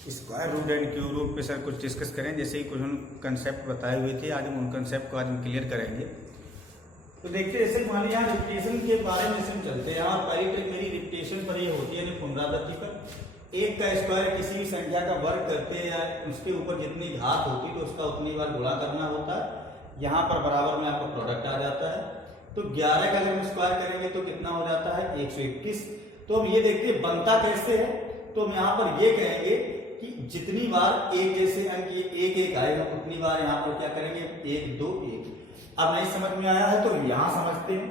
Square root and cube root पे sir कुछ discuss करें, जैसे ही कुछ हम कंसेप्ट बताए हुए थे, आज हम उन कंसेप्ट को आज हम क्लियर करेंगे। तो देखते हैं, जैसे मान लीजिए यहाँ रिपीटेशन के बारे में से हम चलते हैं। यहाँ पहली ट्रिक मेरी रिपीटेशन पर ये होती है, यानी पुनरावृत्ति पर। एक का स्क्वायर किसी भी संख्या का वर्ग करते हैं या उसके ऊपर जितनी घात होती है तो उसका उतनी बार गुणा करना होता है। यहाँ पर बराबर में आपका प्रोडक्ट आ जाता है। तो 11 का अगर हम स्क्वायर करेंगे तो कितना हो जाता है 121। तो हम ये देखते हैं बनता कैसे है। तो हम यहाँ पर ये कहेंगे कि जितनी बार एक जैसे अंक ये एक एक आएगा उतनी बार यहाँ पर क्या करेंगे 1 2 1। अब नहीं समझ में आया है तो यहाँ समझते हैं।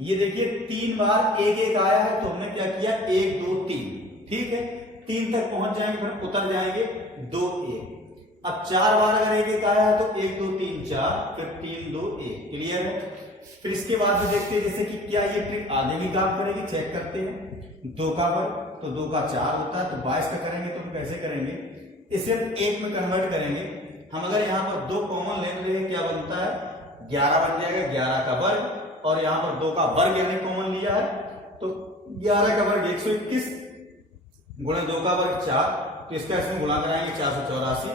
ये देखिए 3 बार एक एक आया है तो हमने क्या किया 1 2 3, ठीक है। 3 तक पहुंच जाएंगे फिर उतर जाएंगे 2 1। अब 4 बार अगर एक एक आया है तो 1 2 3 4, फिर 3 2 1। क्लियर है। फिर इसके बाद में देखते हैं जैसे कि क्या ये ट्रिक आगे भी काम करेगी, चेक करते हैं। 2 का वर्ग तो 2 का 4 होता है, तो 22 का करेंगे तो हम कैसे करेंगे, इसे हम 1 में कन्वर्ट करेंगे। हम अगर यहाँ पर 2 कॉमन ले रहे हैं क्या बनता है 11 बन जाएगा, 11 का वर्ग और यहाँ पर 2 का वर्ग यानी कॉमन लिया है तो 11 का वर्ग 121 गुणे 2 का वर्ग 4, तो इसका इसमें गुणा कराएंगे 484।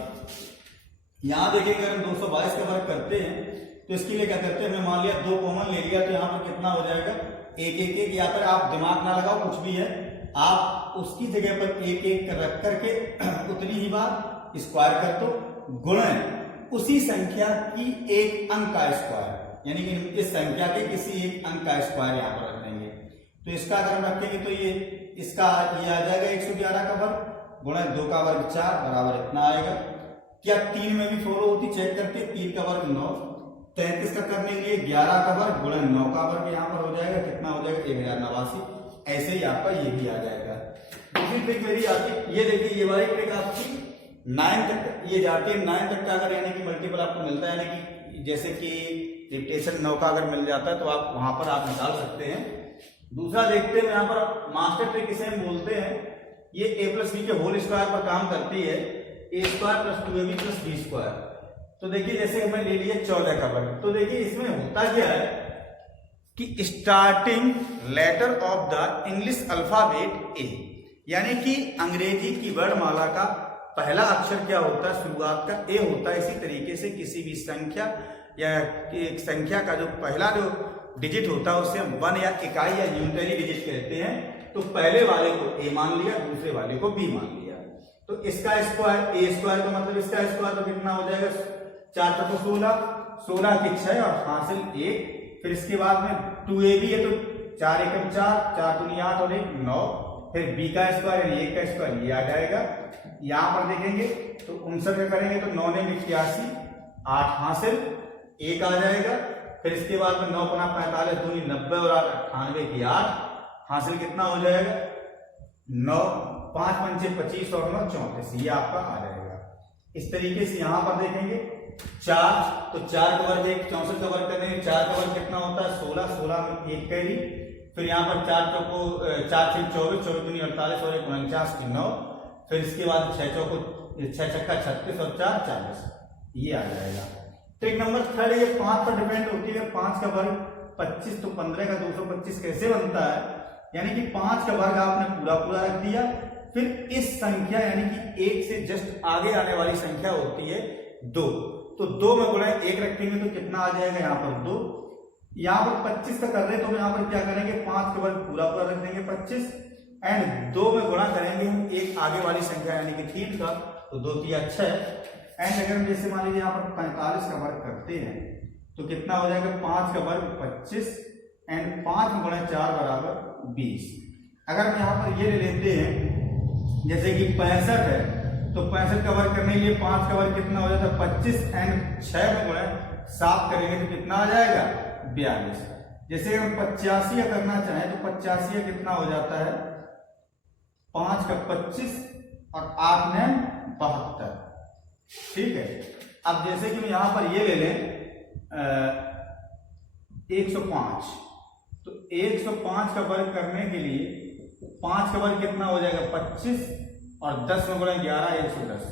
यहाँ देखिए अगर हम 222 का वर्ग करते हैं तो इसके लिए क्या करते हैं, हमने मान लिया 2 कॉमन ले लिया तो यहाँ पर कितना हो जाएगा 1 1 1। या फिर आप दिमाग ना लगाओ, कुछ भी है, आप उसकी जगह पर 1 1 रख करके उतनी ही बार स्क्वायर कर दो गुणे उसी संख्या की एक अंक का स्क्वायर, यानी कि इस संख्या के किसी एक अंक का स्क्वायर यहाँ पर रख देंगे। तो इसका अगर हम रखेंगे तो ये इसका ये आ जाएगा 111 का वर्ग गुणे 2 का वर्ग 4 बराबर इतना आएगा। क्या 3 में भी फॉलो होती, चेक करके 3 का वर्ग 9, 33 का करने के लिए 11 का वर्ग गुणे 9 का वर्ग यहाँ पर हो जाएगा, कितना हो जाएगा 1089। ऐसे ही आपका ये भी आ जाएगा। दूसरी ट्रिक मेरी आती, ये देखिए ये वाली ट्रिक आपकी 9 तक ये जाती है। 9 तक का अगर यानी कि मल्टीपल आपको मिलता है, यानी कि जैसे कि रिपीटेशन 9 का अगर मिल जाता है तो आप वहां पर आप निकाल सकते हैं। दूसरा देखते हैं यहाँ पर मास्टर ट्रिक इसे हम बोलते हैं, ये a प्लस बी के होल स्क्वायर पर काम करती है, a square plus 2ab plus b square. तो देखिए जैसे हमने ले लिया 14 का वर्ग, तो देखिए इसमें होता क्या है कि starting letter of the English alphabet a, यानी कि अंग्रेजी की वर्णमाला का पहला अक्षर क्या होता है, शुरुआत का ए होता है। इसी तरीके से किसी भी संख्या या एक संख्या का जो पहला जो डिजिट होता है उसे हम 1 या इकाई या यूनिटरी डिजिट कहते हैं। तो पहले वाले को ए मान लिया, दूसरे वाले को बी मान लिया। तो इसका स्क्वायर ए स्क्वायर का मतलब इसका स्क्वायर तो कितना हो जाएगा 4 तो 16, 16 की 6 और हासिल 1। फिर इसके बाद में 2ab है तो 4 एकम 4, 4 दूनी 8 और 1 9। फिर b का स्क्वायर यानी 1 का स्क्वायर ये आ जाएगा। यहाँ पर देखेंगे तो 59 का करेंगे तो 9 ने 81, 8 हासिल 1 आ जाएगा। फिर इसके बाद में 9 गुना 45 दूनी 90 और 8 98 की 8 हासिल कितना हो जाएगा 9, 5 पंचे 25 और 9 34, ये आपका आ जाएगा। इस तरीके से यहाँ पर देखेंगे 4 तो 4 का वर्ग 1 64 का वर्ग करेंगे, 4 का वर्ग कितना होता है 16, 16 में 1 कैरी। फिर यहाँ पर 4 चौको 4 6 24, 24 दूनी 48 और 1 49 की 9। फिर इसके बाद 6 चौको 6 छक्का 36 और 4 40, ये आ जाएगा। ट्रिक नंबर 3 ये 5 पर डिपेंड होती है। 5 का वर्ग 25 तो 15 का 225 कैसे बनता है, यानी कि 5 का वर्ग आपने पूरा पूरा रख दिया। फिर इस संख्या यानी कि 1 से जस्ट आगे आने वाली संख्या होती है 2, तो 2 में गुणा 1 रखेंगे तो कितना आ जाएगा यहाँ पर 2। यहाँ पर 25 का कर रहे हैं तो यहाँ पर क्या करेंगे 5 का वर्ग पूरा पूरा रख देंगे 25 एंड 2 में गुणा करेंगे हम एक आगे वाली संख्या यानी कि 3 का, तो 2 3 6 एंड अगर हम जैसे मान लीजिए यहाँ पर 45 का वर्ग करते हैं तो कितना हो जाएगा 5 का वर्ग 25 एंड 5 में गुणा 4 बराबर 20। अगर हम यहाँ पर ये ले लेते हैं जैसे कि 65 है तो 65 का वर्ग करने के लिए 5 का वर्ग कितना हो जाता है 25 एंड 6 में गुणा 7 करेंगे तो कितना आ जाएगा 42। जैसे हम 85 करना चाहें तो 85 कितना हो जाता है 5 का 25 और 8 में 72, ठीक है। अब जैसे कि हम यहां पर ये ले लें 105, तो 105 का वर्ग करने के लिए 5 का वर्ग कितना हो जाएगा 25 और 10 में गुणा 11 110।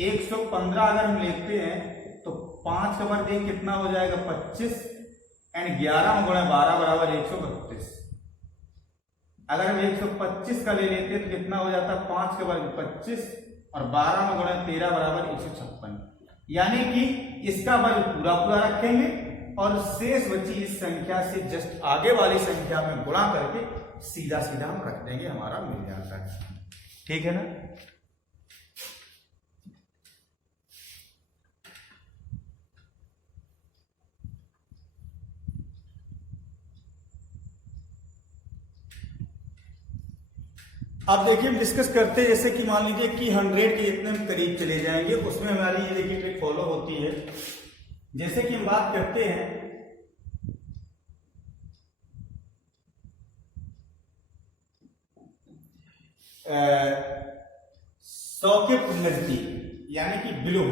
115 अगर हम लेते हैं तो 5 का वर्ग कितना हो जाएगा 25 एंड 11 में गुणा 12 बराबर 132। अगर हम 125 का ले लेते हैं तो कितना हो जाता है 5 का वर्ग 25 और 12 में गुणा 13 बराबर 156, यानी कि इसका वर्ग पूरा पूरा रखेंगे और शेष बची इस संख्या से जस्ट आगे वाली संख्या में गुणा करके सीधा सीधा हम रख देंगे, हमारा मिल जाता है। ठीक है ना। अब देखिए हम डिस्कस करते हैं, जैसे कि मान लीजिए कि 100 के जितने हम करीब चले जाएंगे उसमें हमारी ये देखिए ट्रिक फॉलो होती है। जैसे कि हम बात करते हैं 100 के नजदीक यानी कि बिलो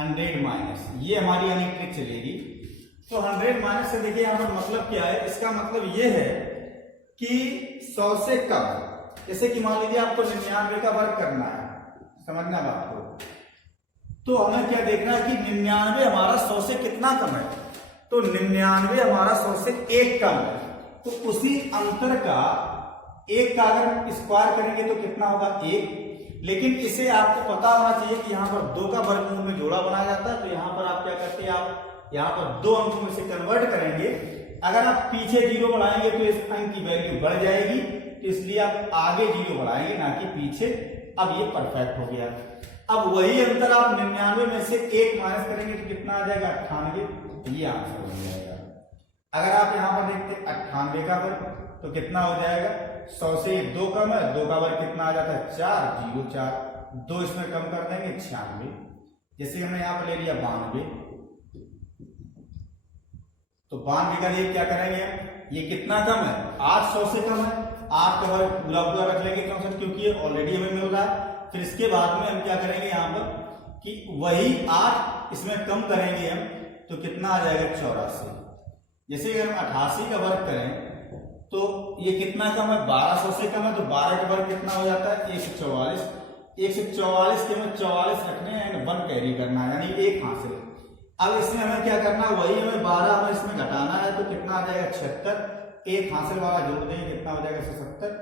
100 माइनस, ये हमारी यानी ट्रिक चलेगी। तो 100 माइनस से देखिए यहाँ पर मतलब क्या है, इसका मतलब ये है कि 100 से कम, जैसे कि मान लीजिए आपको 99 का वर्ग करना है, समझना बात को, तो हमें क्या देखना है कि 99 हमारा 100 से कितना कम है, तो 99 हमारा 100 से 1 कम है, तो उसी अंतर का 1 का अगर स्क्वायर करेंगे तो कितना होगा 1। लेकिन इसे आपको पता होना चाहिए कि यहाँ पर 2 का वर्गमूल में जोड़ा बनाया जाता है, तो यहाँ पर आप क्या करते हैं, आप यहाँ पर 2 अंकों में से कन्वर्ट करेंगे। अगर आप पीछे 0 बढ़ाएंगे तो इस अंक की वैल्यू बढ़ जाएगी, तो इसलिए आप आगे 0 बढ़ाएंगे ना कि पीछे। अब ये परफेक्ट हो गया। अब वही अंतर आप 99 में से 1 माइनस करेंगे तो कितना आ जाएगा 98, ये आंसर हो जाएगा। अगर आप यहाँ पर देखते 98 का वर्ग तो कितना हो जाएगा, 100 से 2 कम है, 2 का वर्ग कितना आ जाता है 4, 0 4, 2 इसमें कम कर देंगे 96। जैसे हमने यहाँ पर ले लिया 92, तो 92 का लिए क्या करेंगे, ये कितना कम है 8, 100 से कम है, 8 का वर्ग पूरा पूरा रख लेंगे कम से, क्योंकि ये ऑलरेडी हमें मिल रहा है। फिर इसके बाद में हम क्या करेंगे यहाँ पर कि वही 8 इसमें कम करेंगे हम, तो कितना आ जाएगा 84। जैसे हम 88 का वर्ग करें तो ये कितना कम है 1200 से कम है, तो 12 का वर्ग कितना हो जाता है 144। 144 के में 44 रखने हैं, 1 कैरी करना है, यानी 1 हासिल। अब इसमें हमें क्या करना है, वही हमें 12 हमें इसमें घटाना है, तो कितना आ जाएगा 76, 1 हासिल वाला जोड़ देंगे कितना हो जाएगा 170।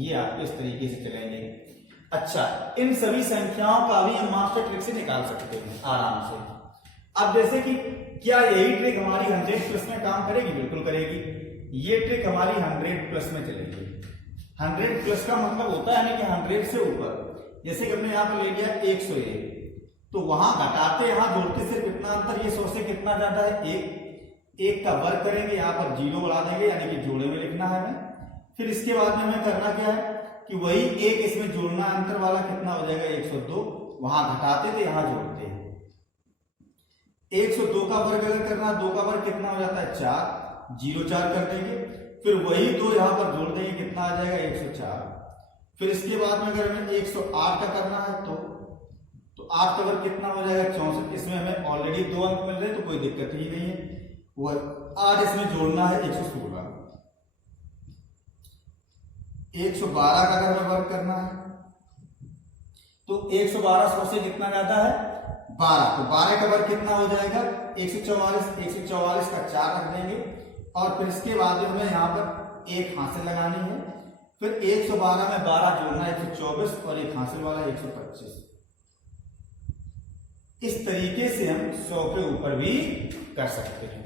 ये आप इस तरीके से चलेंगे। अच्छा, इन सभी संख्याओं का भी हम मास्टर ट्रिक से निकाल सकते हैं आराम से। अब जैसे कि क्या यही ट्रिक हमारी 100 प्लस में काम करेगी, बिल्कुल करेगी। ये ट्रिक हमारी 100 प्लस में चलेगी। 100 प्लस का मतलब होता है ना कि 100 से ऊपर, जैसे कि हमने यहाँ पर ले लिया 101, तो वहां घटाते यहां जोड़ते सिर्फ कितना अंतर, ये 100 से कितना जाता है 1 का वर्ग करेंगे, यहाँ पर 0 बढ़ा देंगे, यानी कि जोड़े में लिखना है हमें। फिर इसके बाद में हमें करना क्या है कि वही 1 इसमें जोड़ना, अंतर वाला कितना हो जाएगा 102, वहां घटाते थे यहां जोड़ते हैं। 102 का वर्ग अगर करना, 2 का वर्ग कितना हो जाता है 4, 0 4 कर देंगे, फिर वही 2 यहां पर जोड़ देंगे, कितना आ जाएगा 104। फिर इसके बाद में अगर हमें 108 का करना है तो 8 का वर्ग कितना हो जाएगा 64। इसमें हमें ऑलरेडी 2 अंक मिल रहे हैं तो कोई दिक्कत ही नहीं है। वो 8 इसमें जोड़ना है 116। 112 का अगर हमें वर्ग करना है तो 112 100 से कितना ज्यादा है 12, तो 12 का वर्ग कितना हो जाएगा 144। 144 का 4 रख देंगे और फिर इसके बाद में हमें यहाँ पर 1 हासिल लगानी है। फिर 112 में 12 जोड़ना 124 और 1 हासिल वाला 125। इस तरीके से हम 100 के ऊपर भी कर सकते हैं।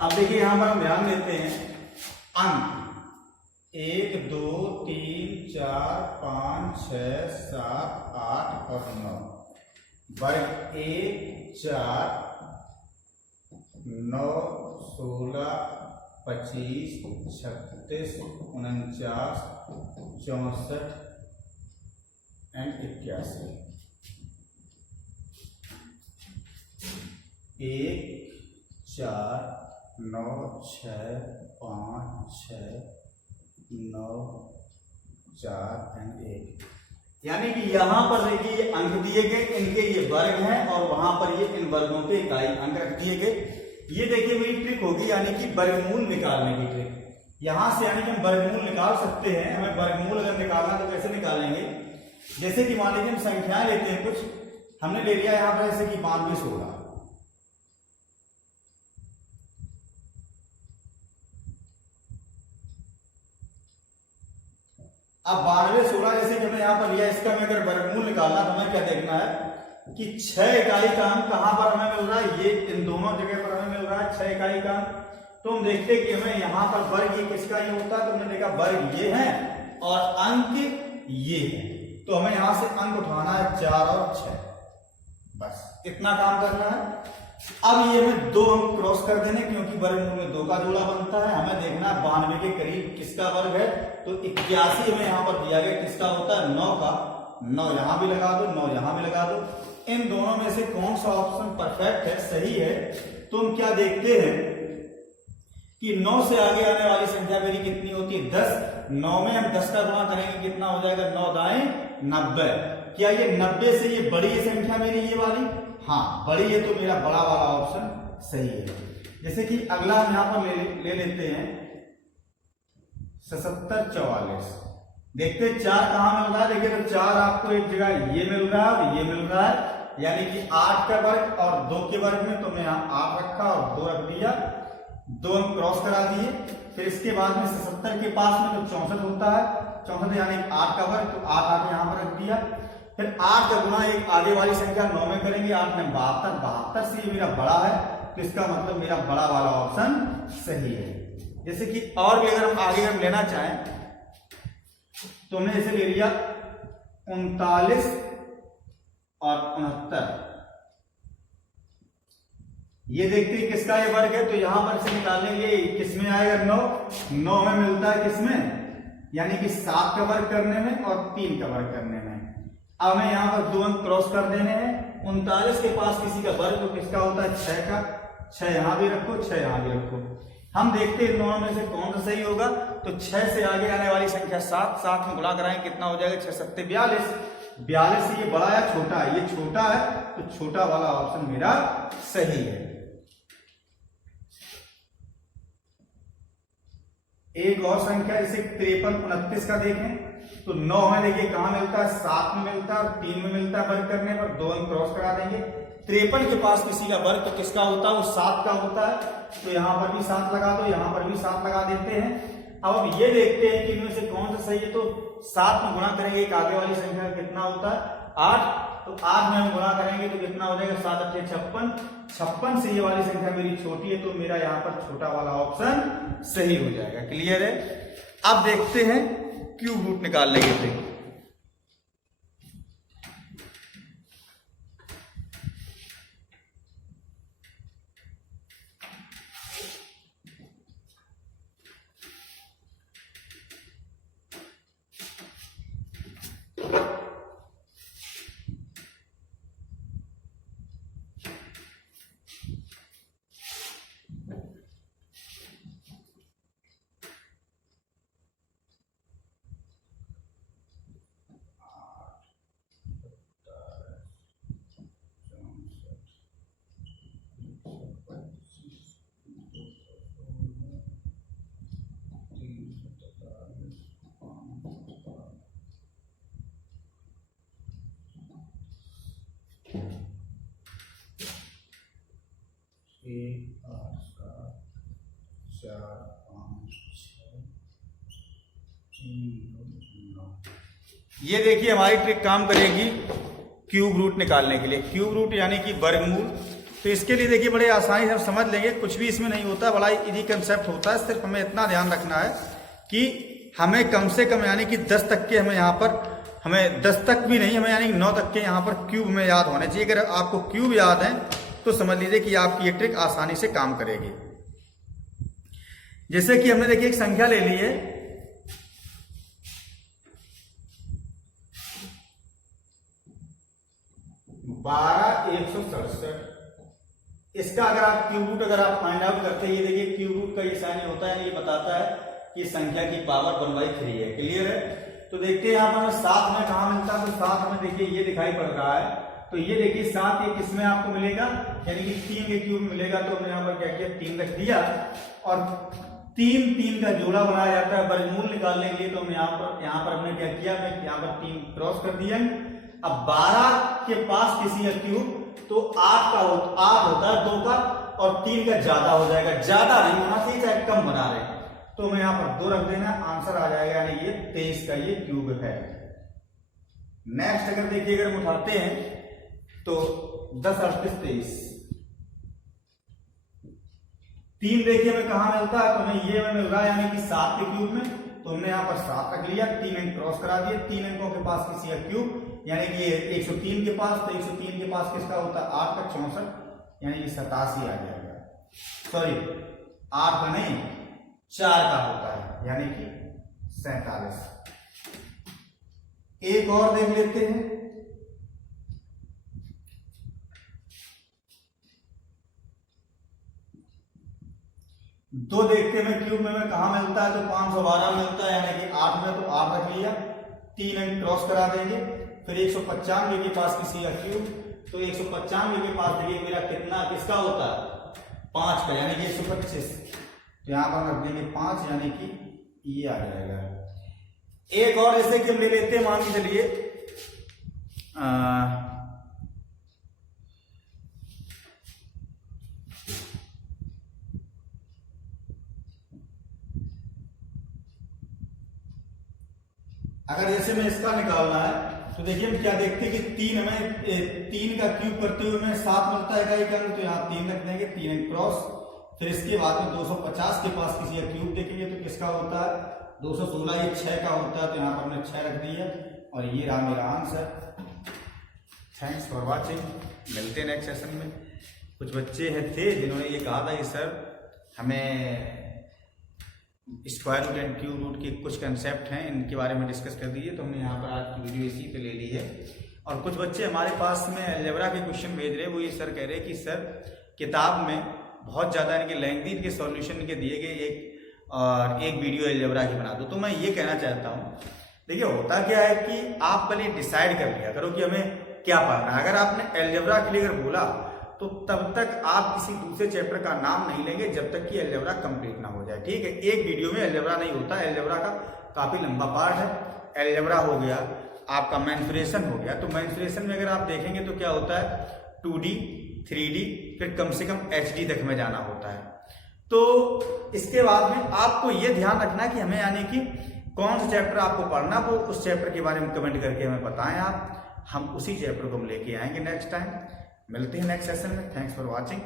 अब देखिए यहां पर हम ध्यान देते हैं अंक 1 2 3 4 5 6 7 8 और 9। वर्ग 1 4 9 16 25 36 49 64 एंड 81। 1 4 9 6 5 6 9 4 एंड 1। यानी कि यहाँ पर देखिए ये अंक दिए गए, इनके ये वर्ग हैं और वहां पर ये इन वर्गों के इकाई अंक रख दिए गए। ये देखिए मेरी ट्रिक होगी, यानी कि वर्गमूल निकालने की ट्रिक। यहां से यानी कि हम वर्गमूल निकाल सकते हैं। हमें वर्गमूल अगर निकालना तो कैसे निकालेंगे, जैसे कि मान लीजिए हम संख्याएं लेते हैं कुछ, हमने ले लिया यहाँ पर जैसे कि 92 16। अब 92 16 जैसे कि हमने यहाँ पर लिया, इसका हमें अगर वर्गमूल निकालना तो हमें क्या देखना है कि 6 इकाई का अंक कहां पर हमें मिल रहा है, ये इन दोनों जगह पर हमें मिल रहा है 6 इकाई का अंक। तो हम देखते हैं कि हमें यहाँ पर वर्ग ये किसका ये होता है, तो हमने देखा वर्ग ये है और अंक ये है। तो हमें यहां से अंक उठाना है 4 और 6, बस इतना काम करना है। अब ये हमें 2 अंक क्रॉस कर देने, क्योंकि वर्गमूल में 2 का जोड़ा बनता है। हमें देखना है 92 के करीब किसका वर्ग है, तो 81 हमें यहाँ पर दिया गया किसका होता है 9 का। 9 यहां भी लगा दो, 9 यहां भी लगा दो। इन दोनों में से कौन सा ऑप्शन परफेक्ट है, सही है। तो हम क्या देखते हैं कि 9 से आगे आने वाली संख्या मेरी कितनी होती है 10। 9 में हम 10 का गुणा करेंगे, कितना हो जाएगा 9 दाएं 90। क्या ये 90 से ये बड़ी है संख्या मेरी ये वाली, हाँ बड़ी है, तो मेरा बड़ा वाला ऑप्शन सही है। जैसे कि अगला हम यहां पर ले लेते हैं 77 44। देखते 4 कहां मिल रहा है, देखिए तो 4 आपको एक जगह ये मिल रहा है और ये मिल रहा है, यानी कि 8 का वर्ग और 2 के वर्ग में तो मैं यहां 8 रखा और 2 रख दिया, 2 अंक क्रॉस करा दिए। फिर इसके बाद में 77 के पास में तो 64 होता है, 64 यानी 8 का वर्ग, तो 8 आगे यहां पर रख दिया। फिर 8 का गुणा एक आगे वाली संख्या 9 में करेंगे, 8 में 72, 72 से ये मेरा बड़ा है, तो इसका मतलब मेरा बड़ा वाला ऑप्शन सही है। जैसे कि और भी अगर हम आगे हम लेना चाहें तो हमने जैसे ले लिया 39 और 69। ये देखते हैं किसका ये वर्ग है, तो यहां पर से निकालेंगे किसमें आएगा 9 में मिलता है किसमें, यानी कि 7 का वर्ग करने में और 3 का वर्ग करने में। अब हमें यहां पर 2 अंक क्रॉस कर देने हैं। 39 के पास किसी का वर्ग तो किसका होता है 6 का, 6 यहां भी रखो 6 यहां भी रखो। हम देखते हैं इन दोनों में से कौन सा सही होगा, तो 6 से आगे आने वाली संख्या 7, 7 में गुणा कराएं कितना हो जाएगा 6 7 42। 42 से ये बड़ा या छोटा है, ये छोटा है, तो छोटा वाला ऑप्शन मेरा सही है। एक और संख्या जैसे 53 29 का देखें, तो 9 में देखिए कहां मिलता है 7 में मिलता है और 3 में मिलता है, वर्ग करने पर 2 अंक क्रॉस करा देंगे। 53 के पास किसी का वर्ग तो किसका होता है, वो 7 का होता है, तो यहां पर भी 7 लगा दो, यहां पर भी 7 लगा देते हैं। अब हम ये देखते हैं कि इनमें से कौन सा सही है, तो 7 में गुणा करेंगे एक आगे वाली संख्या कितना होता है 8, तो 8 में हम गुणा करेंगे तो कितना हो जाएगा 7 8 56। 56 से ये वाली संख्या मेरी छोटी है, तो मेरा यहाँ पर छोटा वाला ऑप्शन सही हो जाएगा। क्लियर है। अब देखते हैं क्यूब रूट निकालने के लिए। एक 8 7 4 5 6 3 2 9। ये देखिए हमारी ट्रिक काम करेगी क्यूब रूट निकालने के लिए। क्यूब रूट यानी कि वर्गमूल। तो इसके लिए देखिए बड़े आसानी से हम समझ लेंगे, कुछ भी इसमें नहीं होता, बड़ा इजी कंसेप्ट होता है। सिर्फ हमें इतना ध्यान रखना है कि हमें कम से कम यानी कि 10 तक के हमें यहाँ पर, हमें 10 तक भी नहीं, हमें यानी 9 तक के यहाँ पर क्यूब में याद होने चाहिए। अगर आपको क्यूब याद है तो समझ लीजिए कि आपकी ये ट्रिक आसानी से काम करेगी। जैसे कि हमने देखिए एक संख्या ले ली है 12,167। इसका अगर आप क्यूब रूट अगर आप फाइंड आउट करते हैं, ये देखिए क्यूब रूट का ये साइन होता है, ये बताता है कि संख्या की पावर 1/3 है। क्लियर है? तो देखते हैं यहाँ पर 7 में कहाँ मिलता है, तो 7 में देखिए ये दिखाई पड़ रहा है, तो ये देखिए 7 ये किसमें आपको मिलेगा, यानी कि 3 के क्यूब मिलेगा। तो हमने यहाँ पर क्या किया, 3 रख दिया और 3 का जोड़ा बनाया जाता है वर्गमूल निकालने के लिए। तो हम यहाँ पर हमने क्या किया, यहाँ पर 3 क्रॉस कर दिया। अब 12 के पास किसी का क्यूब तो 8 होता है 2 का, और 3 का ज्यादा हो जाएगा, ज्यादा नहीं होना चाहिए, चाहे कम बना रहे। तो हमें यहाँ पर 2 रख देना, आंसर आ जाएगा, यानी ये 23 का ये क्यूब है। नेक्स्ट अगर देखिए, अगर हम उठाते हैं तो 10 38 23, 3 देखिए हमें कहाँ मिलता है, तो हमें ये में मिल रहा है यानी कि 7 के क्यूब में। तो हमने यहाँ पर 7 रख लिया, 3 अंक क्रॉस करा दिए, 3 अंकों के पास किसी का क्यूब, यानी कि 103 के पास, तो 103 के पास किसका होता है, 8 का 64, यानी कि 87 आ जाएगा। सॉरी 8 का नहीं, 4 का होता है, यानी कि 47। एक और देख लेते हैं, दो देखते हैं क्यूब में कहा मिलता है, तो 512 मिलता है, यानी कि 8 में, तो 8 रख लिया, 3 अंक क्रॉस करा देंगे। फिर 195 के पास किसी का क्यूब, तो 195 के पास देखिए मेरा कितना किसका होता है, 5 का, यानी कि 125। तो यहां पर रख देंगे 5, यानी कि ये आ जाएगा। एक और ऐसे कि हम ले लेते हैं, मान के चलिए अगर जैसे में इसका निकालना है, तो देखिए हम क्या देखते हैं कि 3 का क्यूब करते हुए हमें 7 मिलता है एक अंक, तो यहाँ 3 रख देंगे, 3 अंक क्रॉस। फिर इसके बाद में 250 के पास किसी का क्यूब देखेंगे, तो किसका होता है, 216, ये 6 का होता है, तो यहाँ पर हमने 6 रख दिया, और ये रहा मेरा आंसर। थैंक्स फॉर वॉचिंग, मिलते हैं नेक्स्ट सेशन में। कुछ बच्चे थे जिन्होंने ये कहा था कि सर हमें square root and cube root के कुछ कंसेप्ट हैं, इनके बारे में डिस्कस कर दीजिए, तो हमने यहाँ पर आज की वीडियो इसी पे ले ली है। और कुछ बच्चे हमारे पास में अलजेब्रा के क्वेश्चन भेज रहे हैं, वो ये सर कह रहे हैं कि सर किताब में बहुत ज़्यादा इनके लेंथी इनके सॉल्यूशन के दिए गए एक वीडियो अलजेब्रा की बना दो। तो मैं ये कहना चाहता हूँ, देखिए होता क्या है कि आप पहले डिसाइड कर लिया करो कि हमें क्या पढ़ना है। अगर आपने अलजेब्रा के लिए अगर बोला, तो तब तक आप किसी दूसरे चैप्टर का नाम नहीं लेंगे जब तक कि अलजेब्रा कंप्लीट ना हो जाए। ठीक है, एक वीडियो में अलजेब्रा नहीं होता, अलजेब्रा का काफी लंबा पार्ट है। अलजेब्रा हो गया, आपका मेंसुरेशन हो गया, तो मेंसुरेशन में अगर आप देखेंगे तो क्या होता है, 2D 3D, फिर कम से कम HD तक में जाना होता है। तो इसके बाद में आपको ये ध्यान रखना कि हमें यानी कि कौन सा चैप्टर आपको पढ़ना, वो उस चैप्टर के बारे में कमेंट करके हमें बताएं आप, हम उसी चैप्टर को हम लेके आएंगे नेक्स्ट टाइम। मिलते हैं नेक्स्ट सेशन में। Thanks for watching.